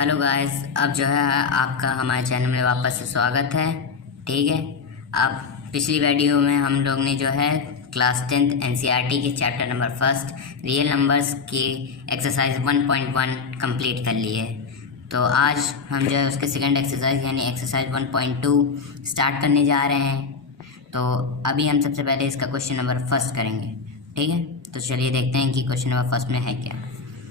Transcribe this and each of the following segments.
Hello guys, अब जो है आपका हमारे चैनल में वापस से स्वागत है। ठीक है। अब पिछली वीडियो में हम लोग ने जो है क्लास 10th एनसीईआरटी के chapter number first real numbers की एक्सरसाइज 1.1 कंप्लीट कर ली है। तो आज हम जो है उसके सेकंड एक्सरसाइज यानी एक्सरसाइज 1.2 स्टार्ट करने जा रहे हैं। तो अभी हम सबसे पहले इसका क्वेश्चन नंबर फर्स्ट करेंगे। ठीक है, तो चलिए देखते हैं कि क्वेश्चन नंबर फर्स्ट में है क्या।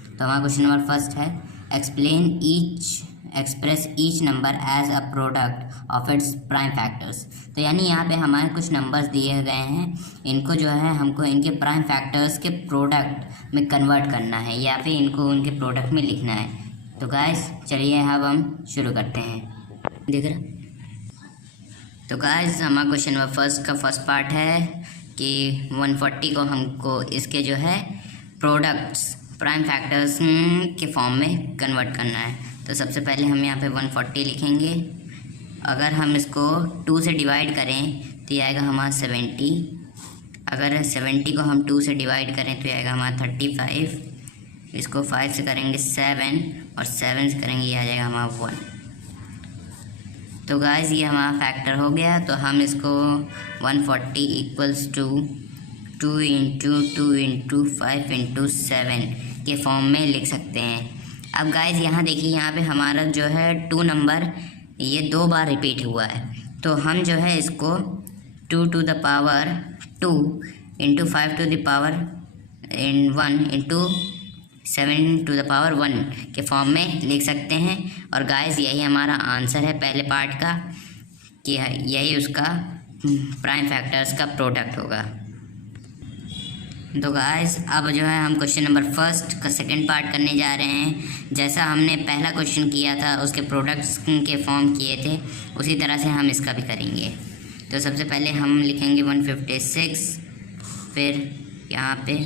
तो हमारा क्वेश्चन नंबर फर्स्ट है express each number as a product of its prime factors. तो यानी यहाँ पे हमारे कुछ नंबर्स दिए गए हैं, इनको जो है हमको इनके प्राइम फैक्टर्स के प्रोडक्ट में कन्वर्ट करना है या फिर इनको उनके प्रोडक्ट में लिखना है। तो गाइस चलिए अब हम शुरू करते हैं। देख रहे, तो गाइस हमारा क्वेश्चन नंबर फर्स्ट का फर्स्ट पार्ट है कि 140 को हमको इसके जो है प्रोडक्ट्स प्राइम फैक्टर्स के फॉर्म में कन्वर्ट करना है। तो सबसे पहले हम यहाँ पे 140 लिखेंगे। अगर हम इसको 2 से डिवाइड करें तो ये आएगा हमारा 70। अगर 70 को हम 2 से डिवाइड करें तो ये आएगा हमारा 35। इसको 5 से करेंगे 7 और 7 से करेंगे ये आ जाएगा हमारा 1। तो गाइस ये हमारा फैक्टर हो गया। तो हम इसको 140 equals to 2 into 2 into 5 into 7 के फॉर्म में लिख सकते हैं। अब गाइस यहाँ देखिए, यहाँ पे हमारा जो है 2 नंबर ये 2 बार रिपीट हुआ है। तो हम जो है इसको 2 to the power 2 into 5 to the power 1 into 7 to the power 1 के फॉर्म में लिख सकते हैं। और गाइस यही हमारा आंसर है पहले पार्ट का, कि यही उसका प्राइम फैक्टर्स का प्रोडक्ट होगा। तो गाइस अब जो है हम क्वेश्चन नंबर फर्स्ट का सेकंड पार्ट करने जा रहे हैं। जैसा हमने पहला क्वेश्चन किया था उसके प्रोडक्ट्स के फॉर्म किए थे, उसी तरह से हम इसका भी करेंगे। तो सबसे पहले हम लिखेंगे 156। फिर यहाँ पे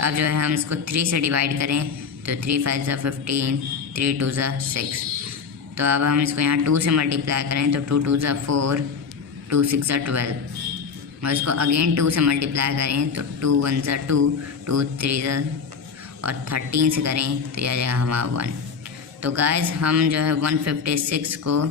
अब जो है हम इसको 3 से डिवाइड करें तो 3 5 ज़ा 15, 3 2 ज़ा 6। तो अब हम इसको यहाँ 2 से मल्टीप्लाई करें तो 2 2 ज़ा 4, 2 6 ज़ा 12। और इसको अगेन 2 से मल्टीप्लाई करें तो 2 1 ज़ा 2, 2 3 ज़ा और 13 से करें तो यह आ जाएगा हमारा 1। तो गाइस हम जो है 156 को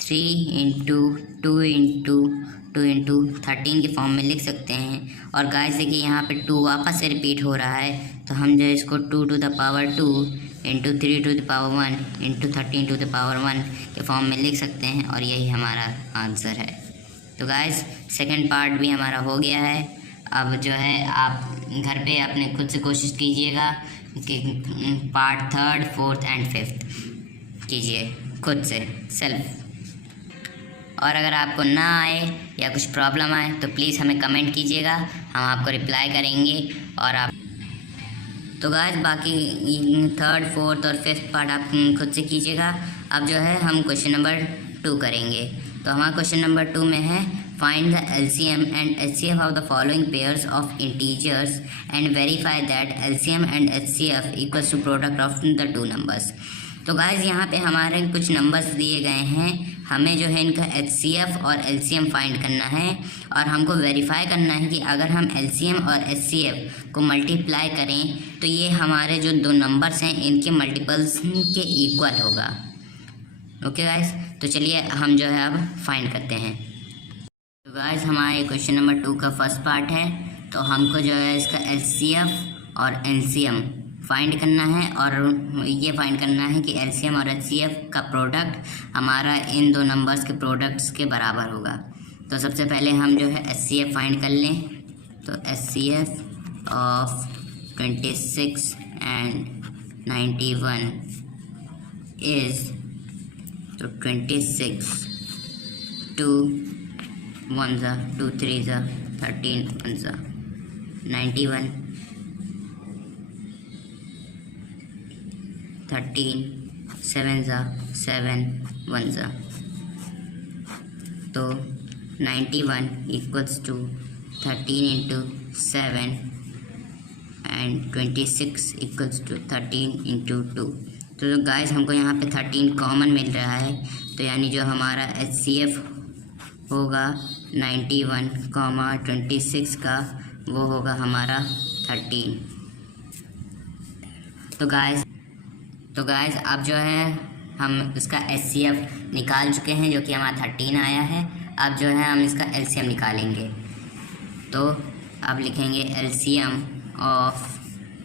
3 इंटू 2 इंटू 2 इंटू 13 के फॉर्म में लिख सकते हैं। और गाइस देखिए यहाँ पे 2 वापस से रिपीट हो रहा है, तो हम जो है इसको 2 to the power 2 into 3 to the power 1 into 13 to the power 1 के फॉर्म में लिख सकते हैं। और यही हमारा आंसर है। तो गाइस सेकंड पार्ट भी हमारा हो गया है। अब जो है आप घर पे अपने खुद से कोशिश कीजिएगा कि part 3rd 4th and 5th कीजिए खुद से सेल्फ। और अगर आपको ना आए या कुछ प्रॉब्लम आए तो प्लीज़ हमें कमेंट कीजिएगा, हम आपको रिप्लाई करेंगे। और आप तो गाइस बाकी 3rd 4th और 5th पार्ट आप खुद से कीजिएगा। अब जो है हम क्वेश्चन नंबर 2 करेंगे। तो हमारा क्वेश्चन नंबर 2 में है find the LCM and HCF of the following pairs of integers and verify that LCM and HCF equals to product of the 2 numbers. तो गाइस यहाँ पे हमारे कुछ नंबर्स दिए गए हैं, हमें जो है इनका एचसीएफ और एलसीएम फाइंड करना है। और हमको वेरीफाई करना है कि अगर हम एलसीएम और एचसीएफ को मल्टीप्लाई करें तो ये हमारे जो 2 नंबर्स हैं इनके मल्टीपल्स के इक्वल होगा। ओके गाइस, तो चलिए हम जो है अब फाइंड करते हैं। तो गाइस हमारे क्वेश्चन नंबर 2 का फर्स्ट पार्ट है। तो हमको जो है इसका एचसीएफ और एलसीएम फाइंड करना है। और ये फाइंड करना है कि एलसीएम और एचसीएफ का प्रोडक्ट हमारा इन 2 नंबर्स के प्रोडक्ट्स के बराबर होगा। तो सबसे पहले हम जो है एचसीएफ फाइंड कर लें। तो एचसीएफ ऑफ 26 एंड 91 इज़, तो 26 2 1 ज़ा 2 3 ज़ा 13 1 ज़ा 91 13 7 ज़ा 7 1 ज़ा। तो 91 equals to 13 into 7 and 26 equals to 13 into 2। तो गाइस हमको यहाँ पे 13 कॉमन मिल रहा है, तो यानी जो हमारा एचसीएफ होगा 91, 26 का वो होगा हमारा 13। तो गाइस तो गाइस अब जो है हम इसका HCF निकाल चुके हैं, जो कि हमारा 13 आया है। अब जो है हम इसका LCM निकालेंगे। तो अब लिखेंगे LCM ऑफ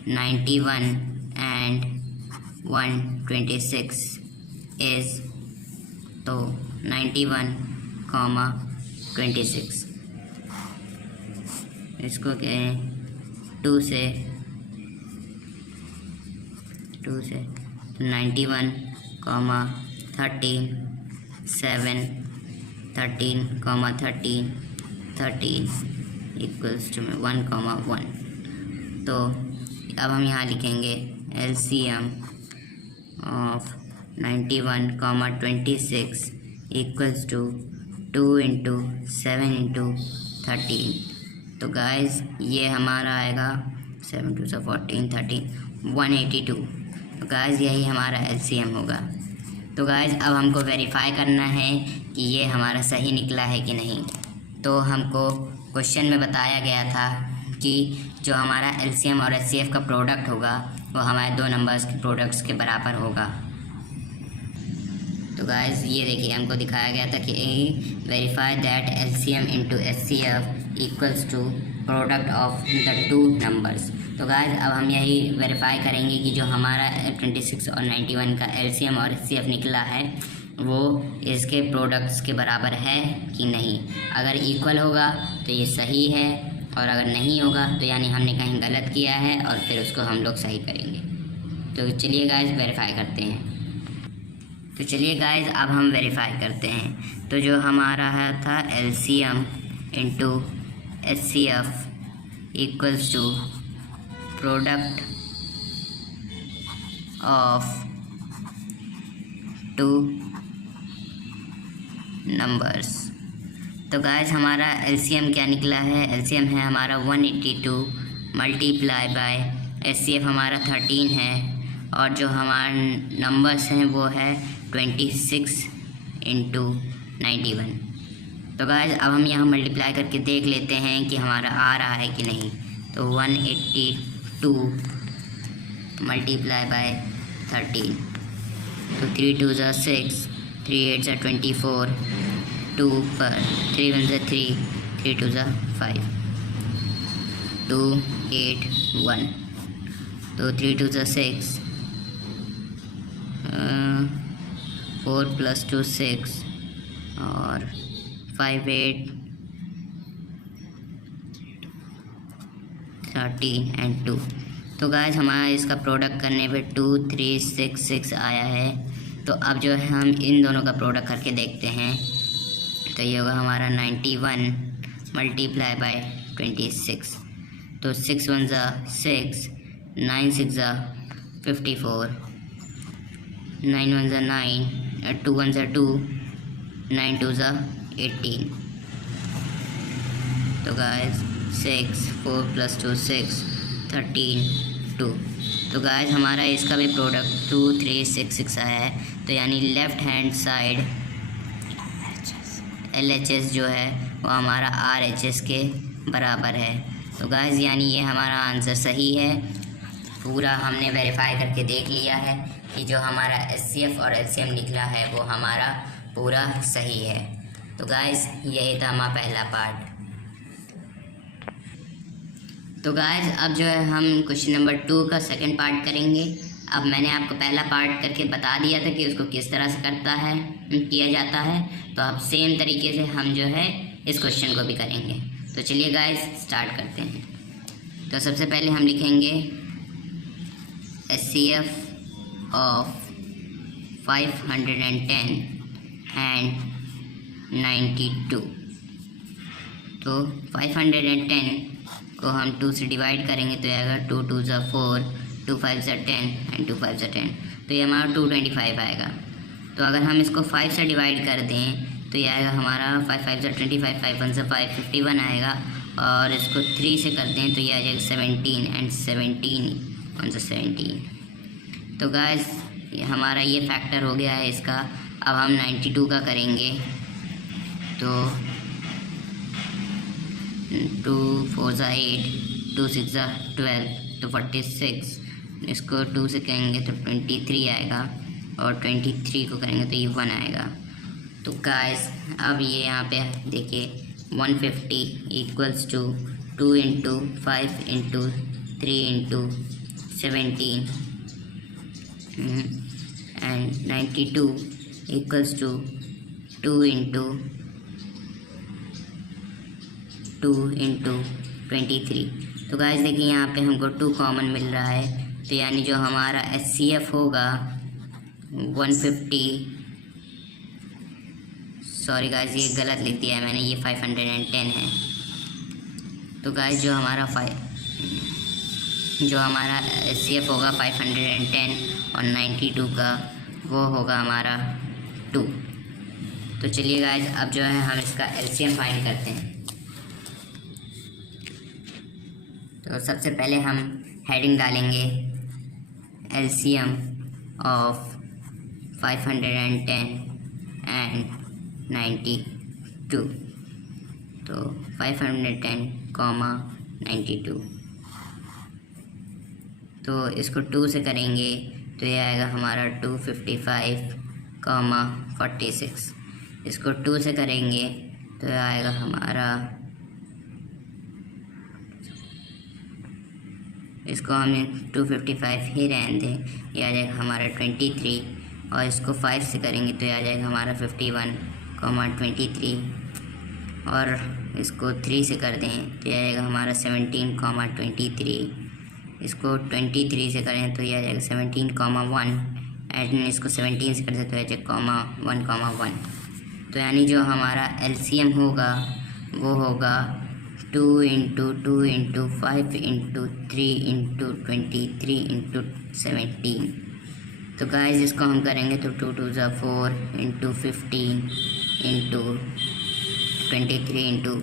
91 एंड 126 इज़, तो 91, 26, इसको कहें 2 से 91, 13, 7, 13, 13, 13 इक्वल्स टू 1, 1। तो अब हम यहाँ लिखेंगे LCM ऑफ 91, 26 इक्वल्स टू 2 × 7 × 13। तो गाइस ये हमारा आएगा 7 2 14, 13, 182। तो गाइस यही हमारा LCM होगा। तो गाइस अब हमको वेरीफाई करना है कि ये हमारा सही निकला है कि नहीं। तो हमको क्वेश्चन में बताया गया था कि जो हमारा LCM और HCF का प्रोडक्ट होगा वो हमारे दो नंबर्स के प्रोडक्ट्स के बराबर होगा। तो गाइस ये देखिए हमको दिखाया गया था कि verify that LCM × HCF equals to product of the two numbers. तो गाइस अब हम यही वेरीफाई करेंगे कि जो हमारा 26 और 91 का LCM और HCF निकला है वो इसके प्रोडक्ट्स के बराबर है कि नहीं। अगर इक्वल होगा तो ये सही है, और अगर नहीं होगा तो यानी हमने कहीं गलत किया है, और फिर उसको हम लोग सही करेंगे। तो चलिए गाइस वेरीफाई करते हैं। तो चलिए गाइस अब हम वेरीफाई करते हैं। तो जो हमारा है था LCM × HCF equals to product of two numbers. तो गाइस हमारा LCM क्या निकला है? LCM है हमारा 182 मल्टीप्लाई बाय HCF हमारा 13 है, और जो हमारे नंबर्स हैं वो है 26 × 91। तो गाइस अब हम यहाँ मल्टीप्लाई करके देख लेते हैं कि हमारा आ रहा है कि नहीं। तो 182 मल्टीप्लाई बाय 13, तो 3 2 = 6, 3 8 = 24, 2 पर 3 1 = 3, 3 2 = 5, 2 8 1, तो 3 2 = 6, 4 + 2 6, और 5 8 13 and 2। तो गाइस हमारा इसका प्रोडक्ट करने पे 2 3 6 6 आया है। तो अब जो है हम इन दोनों का प्रोडक्ट करके देखते हैं। तो ये होगा हमारा 91 मल्टीप्लाई बाय 26, तो 6 1 = 6, 9 6 = 54, 9 1 = 9, 2 1 = 2, 9 2 = 18। तो गाइस 6 4 + 2 6, 13 2। तो गाइस हमारा इसका भी प्रोडक्ट 2 3 6 6 आया है। तो यानी लेफ़्ट हैंड साइड LHS जो है वो हमारा RHS के बराबर है। तो गाइस यानी ये हमारा आंसर सही है। पूरा हमने वेरीफाई करके देख लिया है कि जो हमारा HCF और LCM निकला है वो हमारा पूरा सही है। तो गाइस यही था हमारा पहला पार्ट। तो गाइस अब जो है हम क्वेश्चन नंबर 2 का सेकंड पार्ट करेंगे। अब मैंने आपको पहला पार्ट करके बता दिया था कि उसको किस तरह से किया जाता है। तो अब सेम तरीके से हम जो है इस क्वेश्चन को भी करेंगे। तो चलिए गाइस स्टार्ट करते हैं। तो सबसे पहले हम लिखेंगे HCF ऑफ 510 एंड 92। तो 510 को हम 2 से डिवाइड करेंगे तो आएगा 2 2 = 4, 2 5 = 10 एंड 2 5 = 10। तो ये हमारा 225 आएगा। तो अगर हम इसको 5 से डिवाइड कर दें तो ये आएगा हमारा 5 5 = 25, 5 1 = 5, 51 आएगा। और इसको 3 से कर दें तो ये आ जाएगा 17 एंड 17 1 = 17। तो गाइस ये हमारा ये फैक्टर हो गया है इसका। अब हम 92 का करेंगे। तो 2 4 = 8, 2 6 = 12, तो 46, इसको 2 से करेंगे तो 23 आएगा, और 23 को करेंगे तो ये 1 आएगा। तो गाइस अब ये यहाँ पे देखिए 150 equals to 2 into 5 into 3 into 17 and 92 equals to 2 into 23। तो गाइस देखिए यहाँ पे हमको 2 कॉमन मिल रहा है, तो यानी जो हमारा HCF होगा 150, सॉरी गाइस ये गलत लिख दिया है मैंने, ये 510 है। तो गाइस जो हमारा HCF होगा 510 और 92 का वो होगा हमारा 2। तो चलिए गाइस अब जो है हम इसका LCM फाइंड करते हैं। तो सबसे पहले हम हेडिंग डालेंगे LCM ऑफ 510 एंड 92। तो 510, 92, तो इसको 2 से करेंगे तो ये आएगा हमारा 255, 46। इसको 2 से करेंगे तो ये आएगा हमारा, इसको हमें 255 ही रहने दें, ये आ जाएगा हमारा 23। और इसको 5 से करेंगे तो ये आ जाएगा हमारा 51, 23। और इसको 3 से कर दें तो ये आ जाएगा हमारा 17, 23। इसको 23 से करें तो ये आ जाएगा 17, 1 एंड इसको 17 से करें तो ये आ जाएगा 1, तो यानी जो हमारा LCM होगा वो होगा 2 into 2 into 5 into 3 into 23 into 17। तो गाइस इसको हम करेंगे तो 2 2 ज़ा 4 इंटू 15 इंटू 23 इंटू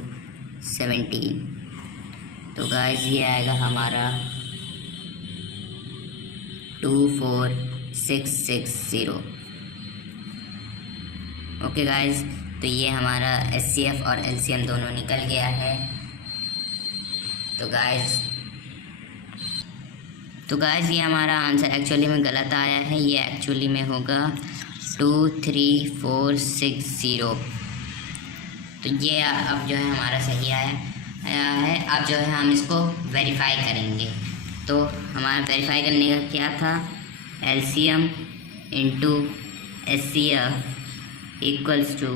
17। तो गाइस ये आएगा हमारा 24660। ओके गाइस, तो ये हमारा HCF और LCM दोनों निकल गया है। तो गाइस ये हमारा आंसर एक्चुअली में गलत आया है, ये एक्चुअली में होगा 23460। तो ये अब जो है हमारा सही आया है। अब जो है हम इसको वेरीफाई करेंगे। तो हमारा वेरीफाई करने का क्या था, LCM into HCF equals to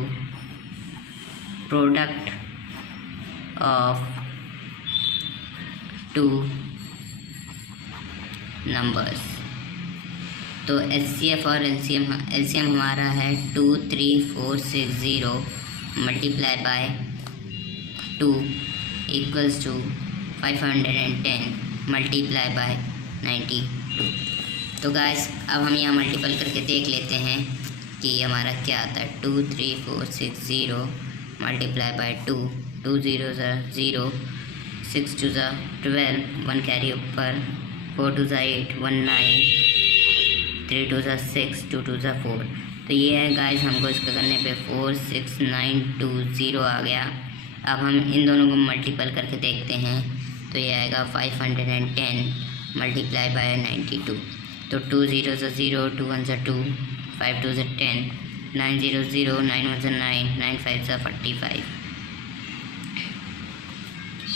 product of 2 numbers. तो HCF और LCM हमारा है 23460 multiply by 2 equals to 510 multiply by 92। तो गाइस अब हम यहाँ मल्टीपल करके देख लेते हैं कि हमारा क्या आता है। 23460 मल्टीप्लाई बाय 2, 2 0 0, 6 2 12, 1 कैरी ऊपर, 4 2 8, 1 9, 3 2 6, 2 2 4। तो ये है गाइस, हमको इसका करने पे 46920 आ गया। अब हम इन दोनों को मल्टीपल करके देखते हैं तो ये आएगा 510 मल्टीप्लाई बाय 92। तो 2 0 0, 2 1 2, 5 2 10, 9 0 0, 9 1 9, 9 5 45।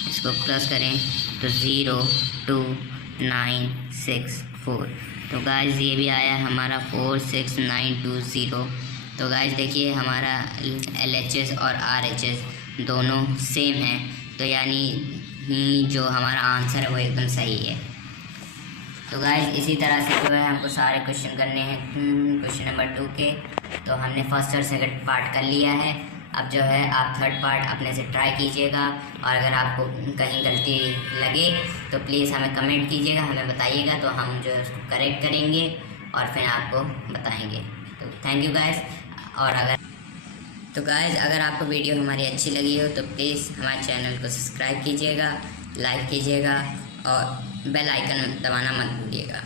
इसको प्लस करें तो 0 2 9 6 4। तो गाइस ये भी आया हमारा 46920। तो गाइस देखिए हमारा LHS और RHS दोनों सेम है, तो यानी जो हमारा आंसर है वो एकदम सही है। तो गाइस इसी तरह से जो है हमको सारे क्वेश्चन करने हैं क्वेश्चन नंबर 2 के। तो हमने फर्स्ट और सेकंड पार्ट कर लिया है। अब जो है आप थर्ड पार्ट अपने से ट्राई कीजिएगा, और अगर आपको कहीं गलती लगे तो प्लीज़ हमें कमेंट कीजिएगा, हमें बताइएगा, तो हम जो है उसको करेक्ट करेंगे और फिर आपको बताएंगे। तो थैंक यू गाइस। और अगर आपको वीडियो हमारी अच्छी लगी हो तो प्लीज़ हमारे चैनल को सब्सक्राइब कीजिएगा, लाइक कीजिएगा और बेल आइकन दबाना मत भूलिएगा।